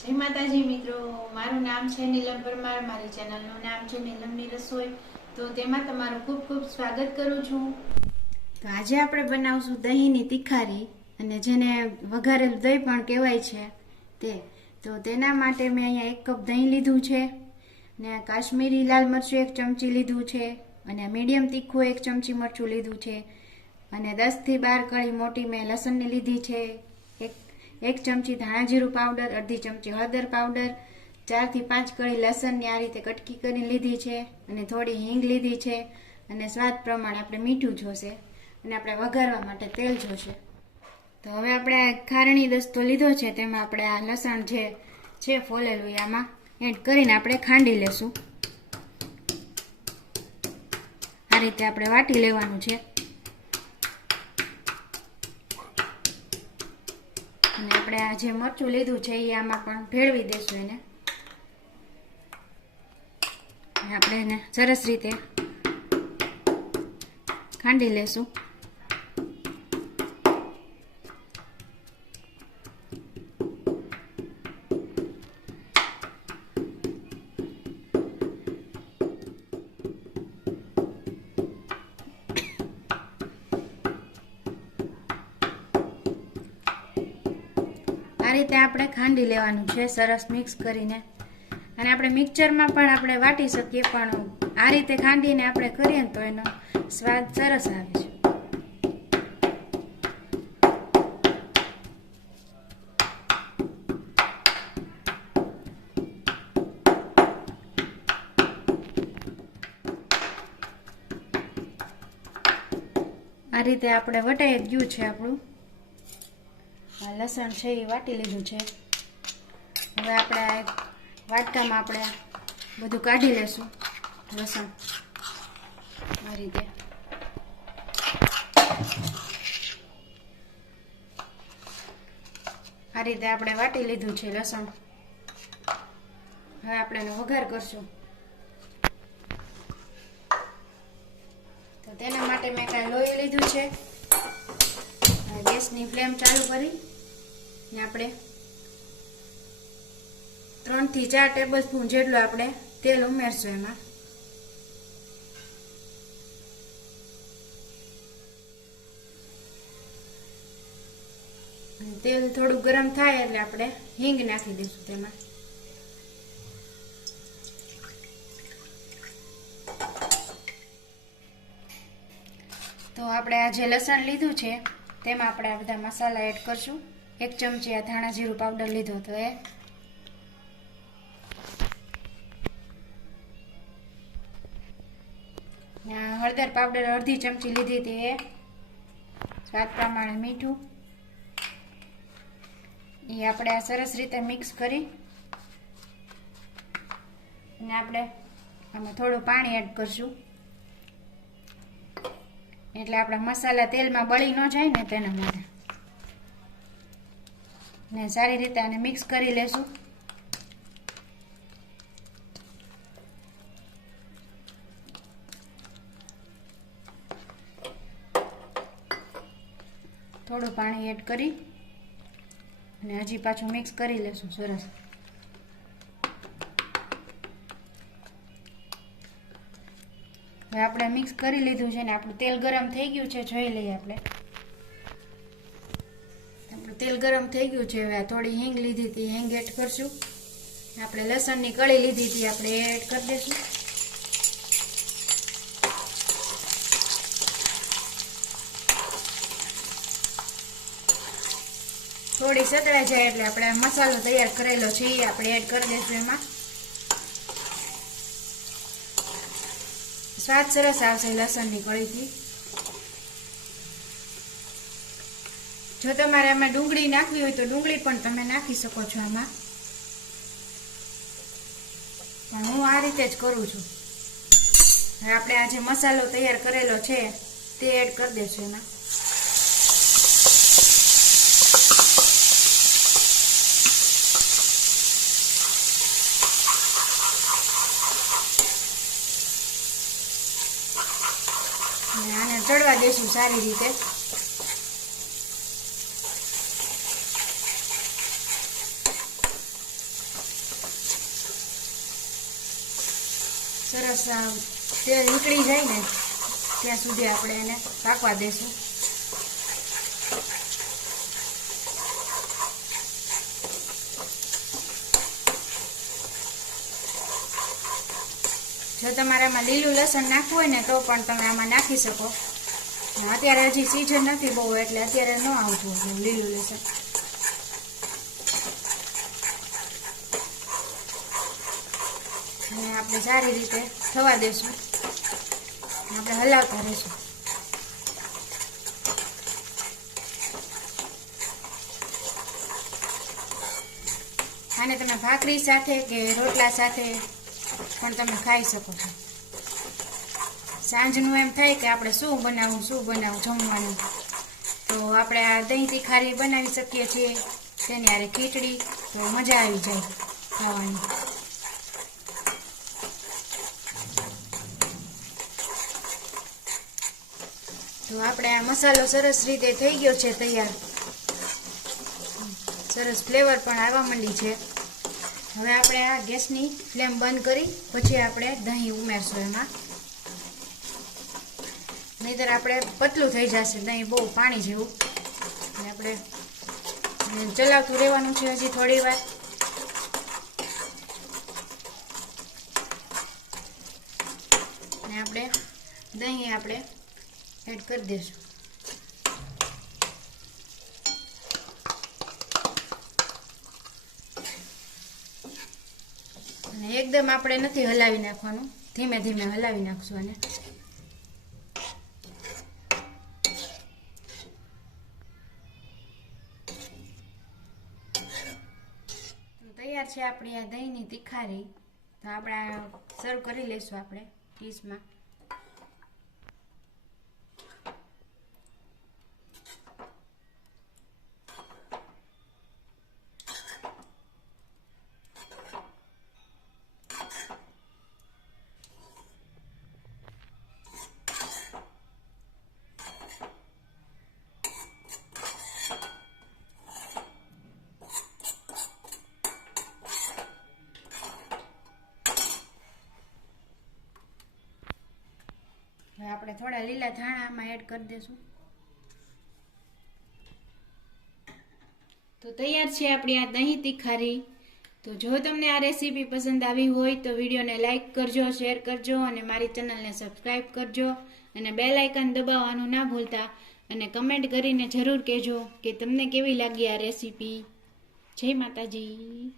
જય માતાજી મિત્રો, મારું નામ છે નીલમ પરમાર, મારી ચેનલનું નામ છે નીલમ ની રસોઈ. તો તેમાં તમારું ખૂબ ખૂબ સ્વાગત કરું છું. તો આજે આપણે બનાવશું દહીંની તિખારી, અને જેને વઘારેલું દહીં પણ કહેવાય છે તે. તો તેના માટે મેં અહીંયા 1 કપ દહીં લીધું છે, ને કાશ્મીરી લાલ મરચું 1 ચમચી લીધું છે, અને મીડિયમ તીખું 1 ચમચી મરચું લીધું છે, અને 10 થી 12 કળી મોટી મેં લસણની લીધી છે, 1 ચમચી ધાણા જીરું પાવડર, અડધી ચમચી હળદર પાવડર, 4 થી 5 કળી લસણની આ રીતે કટકી કરીને લીધી છે, અને થોડી હિંગ લીધી છે, અને સ્વાદ પ્રમાણે આપણે મીઠું જોશે, અને આપણે વઘારવા માટે તેલ જોશે. તો હવે આપણે ખારણી દસ્તો લીધો છે, તેમાં આપણે આ લસણ જે છે ફોલેલું આમાં એડ કરીને આપણે ખાંડી લેશું. આ રીતે આપણે વાટી લેવાનું છે, અને આપણે આ જે મરચું લીધું છે એ આમાં પણ ભેળવી દેશું એને. આપણે એને સરસ રીતે ખાંડી લેશું. આ રીતે આપણે ખાંડી લેવાનું છે સરસ મિક્સ કરીને. અને આપણે મિક્સચરમાં પણ આપણે વાટી શકીએ, પણ આ રીતે ખાંડીને આપણે કરીએ ને તો એનો સ્વાદ સરસ આવે છે. આ રીતે આપણે વટાઈ ગયું છે આપણું લસણ છે એ વાટી લીધું છે. હવે આપણે વાટકામાં આપણે બધું કાઢી લેશું લસણ. આ રીતે આપણે વાટી લીધું છે લસણ. હવે આપણે એનો વઘાર કરશું. તો તેના માટે મેં કાંઈ લોહી લીધું છે. ગેસની ફ્લેમ ચાલુ કરી ને આપણે 3 થી 4 ટેબલ સ્પૂન જેટલું આપણે તેલ ઉમેરશું એમાં. તેલ થોડું ગરમ થાય એટલે આપણે હિંગ નાખી દઈશું તેમાં. તો આપણે આ જે લસણ લીધું છે તેમાં આપણે આ બધા મસાલા એડ કરશું. 1 ચમચી આ ધાણા જીરું પાવડર લીધો તો એ, હળદર પાવડર અડધી ચમચી લીધી હતી એ, સ્વાદ પ્રમાણે મીઠું. એ આપણે આ સરસ રીતે મિક્સ કરી અને આપણે આમાં થોડું પાણી એડ કરશું, એટલે આપણા મસાલા તેલમાં બળી ન જાય ને તેના માટે. ને સારી રીતે આને મિક્સ કરી લેશું. થોડું પાણી એડ કરી અને હજી પાછું મિક્સ કરી લેશું સરસ. હવે આપણે મિક્સ કરી લીધું છે ને આપણું તેલ ગરમ થઈ ગયું છે, જોઈ લઈએ આપણે. આપણું તેલ ગરમ થઈ ગયું છે. હવે થોડી હિંગ લીધી હતી, હિંગ એડ કરશું. આપણે લસણની કળી લીધી હતી આપણે એડ કરી દઈશું. થોડી સતળાઈ જાય એટલે આપણે મસાલો તૈયાર કરેલો છે એ આપણે એડ કરી દઈશું એમાં. સ્વાદ સરસ આવશે લસણની કળીથી. જો તમારે આમાં ડુંગળી નાખવી હોય તો ડુંગળી પણ તમે નાખી શકો છો આમાં, પણ હું આ રીતે જ કરું છું. હવે આપણે આ જે મસાલો તૈયાર કરેલો છે તે એડ કરી દઈશું એમાં. આને ચડવા દેશું સારી રીતે. સરસ તેલ નીકળી જાય ને ત્યાં સુધી આપણે એને પાકવા દેશું. જો તમારે આમાં લીલું લસણ નાખવું હોય ને તો પણ તમે આમાં નાખી શકો. અત્યારે હજી સીઝન નથી બહુ એટલે અત્યારે ન આવતું હતું લીલું લસણ. અને આપણે સારી રીતે થવા દેશું. આપણે હલાવતા રહીશું. આને તમે ભાખરી સાથે કે રોટલા સાથે પણ તમે ખાઈ શકો છો. સાંજનું એમ થાય કે આપણે શું બનાવવું જમવાનું, તો આપણે આ દહીં તિખારી બનાવી શકીએ છીએ. તેની હારે ખીચડી તો મજા આવી જાય ખાવાની. તો આપણે આ મસાલો સરસ રીતે થઈ ગયો છે તૈયાર. સરસ ફ્લેવર પણ આવવા માંડી છે. હવે આપણે આ ગેસની ફ્લેમ બંધ કરી પછી આપણે દહીં ઉમેરશું એમાં. નહીંતર આપણે પતલું થઈ જશે દહીં બહુ પાણી જેવું. આપણે ચલાવતું રહેવાનું છે હજી થોડી વાર. અને આપણે દહીં આપણે એડ કરી દઈશું. અને એકદમ આપણે નથી હલાવી નાખવાનું, ધીમે ધીમે હલાવી નાખશું. અને તૈયાર છે આપણી આ દહીંની તિખારી. તો આપણે સર્વ કરી લઈશું આપણે ડીશમાં. હવે આપણે થોડા લીલા ધાણામાં એડ કરી દઈશું. તો તૈયાર છે આપણી આ દહીં તિખારી. તો જો તમને આ રેસીપી પસંદ આવી હોય તો વિડીયોને લાઈક કરજો, શેર કરજો અને મારી ચેનલને સબસ્ક્રાઈબ કરજો. અને બેલ આઇકન દબાવવાનું ના ભૂલતા. અને કમેન્ટ કરીને જરૂર કહેજો કે તમને કેવી લાગી આ રેસીપી. જય માતાજી.